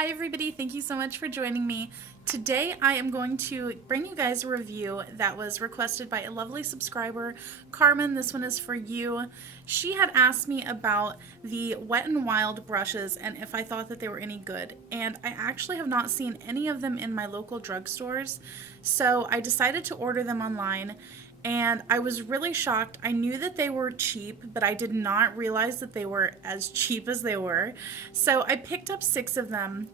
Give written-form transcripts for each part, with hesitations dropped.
Hi everybody, thank you so much for joining me. Today I am going to bring you guys a review that was requested by a lovely subscriber, Carmen. This one is for you. She had asked me about the Wet n Wild brushes and if I thought that they were any good. And I actually have not seen any of them in my local drugstores, so I decided to order them online. And I was really shocked. I knew that they were cheap, but I did not realize that they were as cheap as they were. So I picked up 6 of them,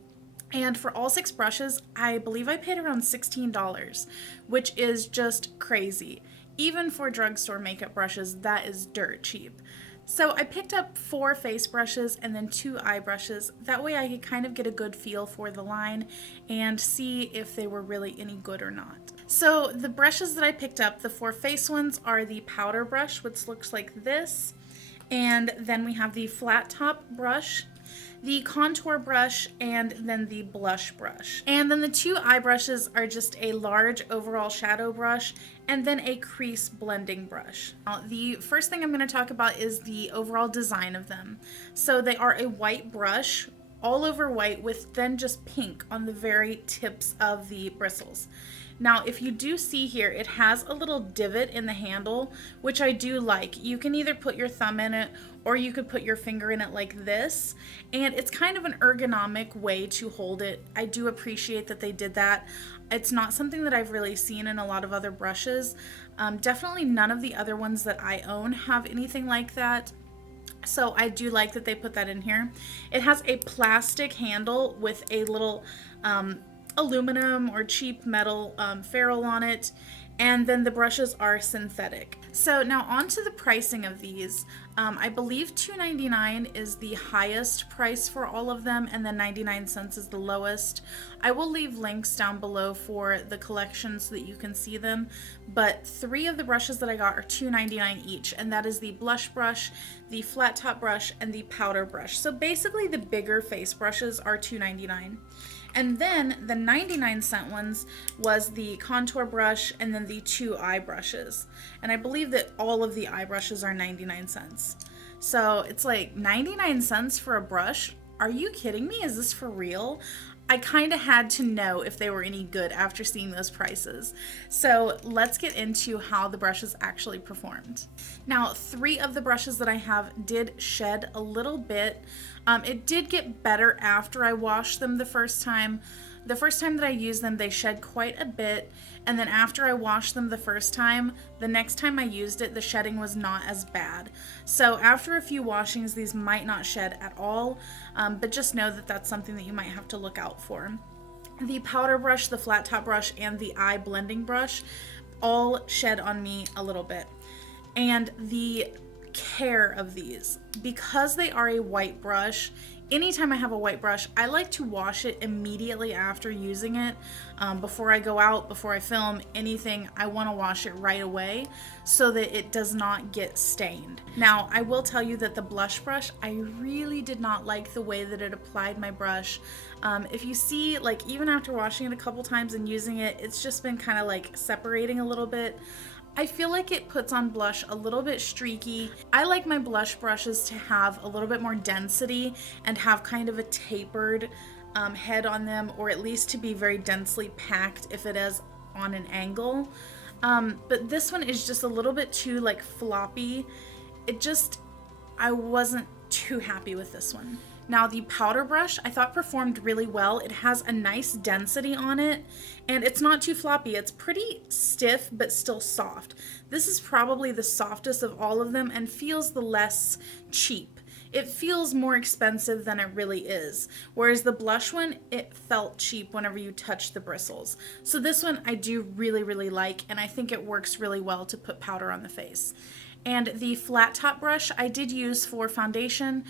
and for all 6 brushes, I believe I paid around $16, which is just crazy. Even for drugstore makeup brushes, that is dirt cheap. So I picked up 4 face brushes and then 2 eye brushes. That way I could kind of get a good feel for the line and see if they were really any good or not. So the brushes that I picked up, the 4 face ones, are the powder brush, which looks like this. And then we have the flat top brush, the contour brush, and then the blush brush. And then the 2 eye brushes are just a large overall shadow brush and then a crease blending brush. Now, the first thing I'm going to talk about is the overall design of them. So they are a white brush, all over white, with then just pink on the very tips of the bristles. Now, if you do see here, it has a little divot in the handle, which I do like. You can either put your thumb in it or you could put your finger in it like this, and it's kind of an ergonomic way to hold it. I do appreciate that they did that. It's not something that I've really seen in a lot of other brushes. Definitely none of the other ones that I own have anything like that. So I do like that they put that in here. It has a plastic handle with a little aluminum or cheap metal ferrule on it, and then the brushes are synthetic. So now on to the pricing of these. I believe $2.99 is the highest price for all of them, and then 99 cents is the lowest. I will leave links down below for the collection so that you can see them, but 3 of the brushes that I got are $2.99 each, and that is the blush brush, the flat top brush, and the powder brush. So basically the bigger face brushes are $2.99. And then the 99-cent ones was the contour brush and then the 2 eye brushes. And I believe that all of the eye brushes are 99 cents. So it's like 99 cents for a brush? Are you kidding me? Is this for real? I kind of had to know if they were any good after seeing those prices. So let's get into how the brushes actually performed. Now, 3 of the brushes that I have did shed a little bit. It did get better after I washed them the first time. The first time that I used them, they shed quite a bit, and then after I washed them the first time, the next time I used it, the shedding was not as bad. So after a few washings, these might not shed at all, but just know that that's something that you might have to look out for. The powder brush, the flat top brush, and the eye blending brush all shed on me a little bit. And the care of these, because they are a white brush, anytime I have a white brush, I like to wash it immediately after using it. Before I go out, before I film anything, I want to wash it right away so that it does not get stained. Now, I will tell you that the blush brush, I really did not like the way that it applied my brush. If you see, like, even after washing it a couple times and using it, it's just been kind of like separating a little bit. I feel like it puts on blush a little bit streaky. I like my blush brushes to have a little bit more density and have kind of a tapered head on them, or at least to be very densely packed if it is on an angle. But this one is just a little bit too like floppy. I wasn't too happy with this one. Now the powder brush I thought performed really well. It has a nice density on it and it's not too floppy. It's pretty stiff but still soft. This is probably the softest of all of them and feels the less cheap. It feels more expensive than it really is. Whereas the blush one, it felt cheap whenever you touch the bristles. So this one I do really, really like, and I think it works really well to put powder on the face. And the flat top brush I did use for foundation,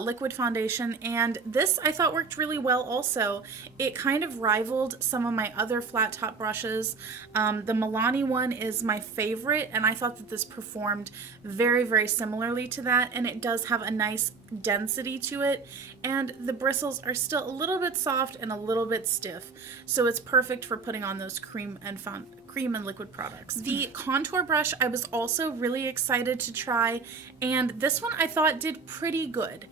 liquid foundation, and this I thought worked really well also. It kind of rivaled some of my other flat top brushes. The Milani one is my favorite, and I thought that this performed very, very similarly to that, and it does have a nice density to it, and the bristles are still a little bit soft and a little bit stiff, so it's perfect for putting on those cream and liquid products. The contour brush I was also really excited to try, and this one I thought did pretty good.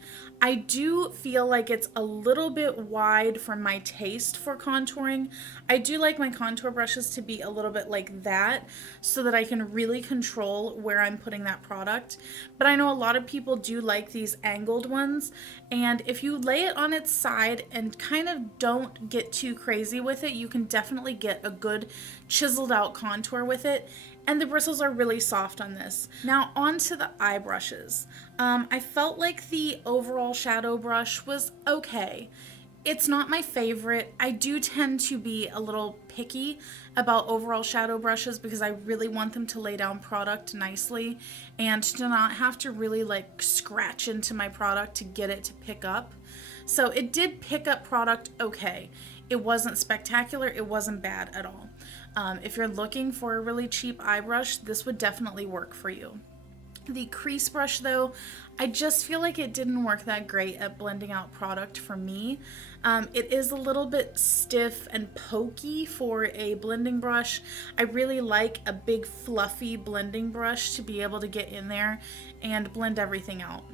I do feel like it's a little bit wide for my taste for contouring. I do like my contour brushes to be a little bit like that so that I can really control where I'm putting that product. But I know a lot of people do like these angled ones, and if you lay it on its side and kind of don't get too crazy with it, you can definitely get a good chiseled out contour with it. And the bristles are really soft on this. Now on to the eye brushes. I felt like the overall shadow brush was okay. It's not my favorite. I do tend to be a little picky about overall shadow brushes because I really want them to lay down product nicely and to not have to really like scratch into my product to get it to pick up. So it did pick up product okay. It wasn't spectacular, it wasn't bad at all. If you're looking for a really cheap eye brush, this would definitely work for you. The crease brush though, I just feel like it didn't work that great at blending out product for me. It is a little bit stiff and pokey for a blending brush. I really like a big fluffy blending brush to be able to get in there and blend everything out.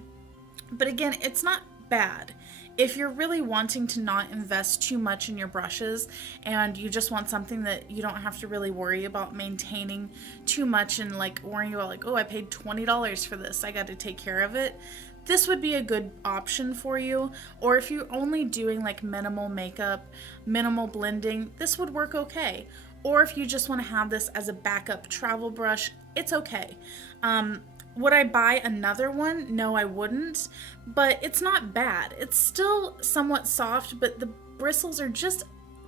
But again, it's not bad. If you're really wanting to not invest too much in your brushes and you just want something that you don't have to really worry about maintaining too much and like worrying about like, oh, I paid $20 for this, I got to take care of it, this would be a good option for you. Or if you're only doing like minimal makeup, minimal blending, this would work okay. Or if you just want to have this as a backup travel brush, it's okay. Would I buy another one? No, I wouldn't, but it's not bad. It's still somewhat soft, but the bristles are just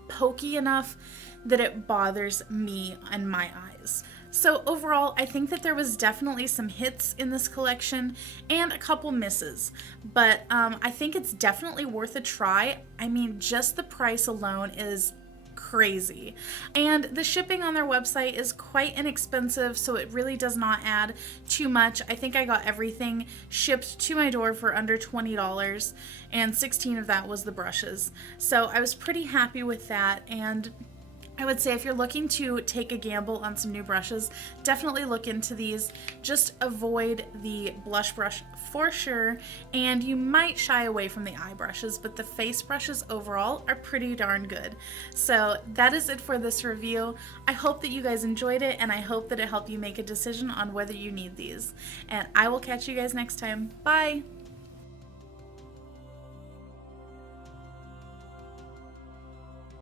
pokey enough that it bothers me and my eyes. So overall, I think that there was definitely some hits in this collection and a couple misses, but I think it's definitely worth a try. I mean, just the price alone is crazy, and the shipping on their website is quite inexpensive, so it really does not add too much. I think I got everything shipped to my door for under $20, and 16 of that was the brushes, so I was pretty happy with that. And I would say if you're looking to take a gamble on some new brushes, definitely look into these. Just avoid the blush brush for sure, and you might shy away from the eye brushes, but the face brushes overall are pretty darn good. So that is it for this review. I hope that you guys enjoyed it, and I hope that it helped you make a decision on whether you need these. And I will catch you guys next time. Bye!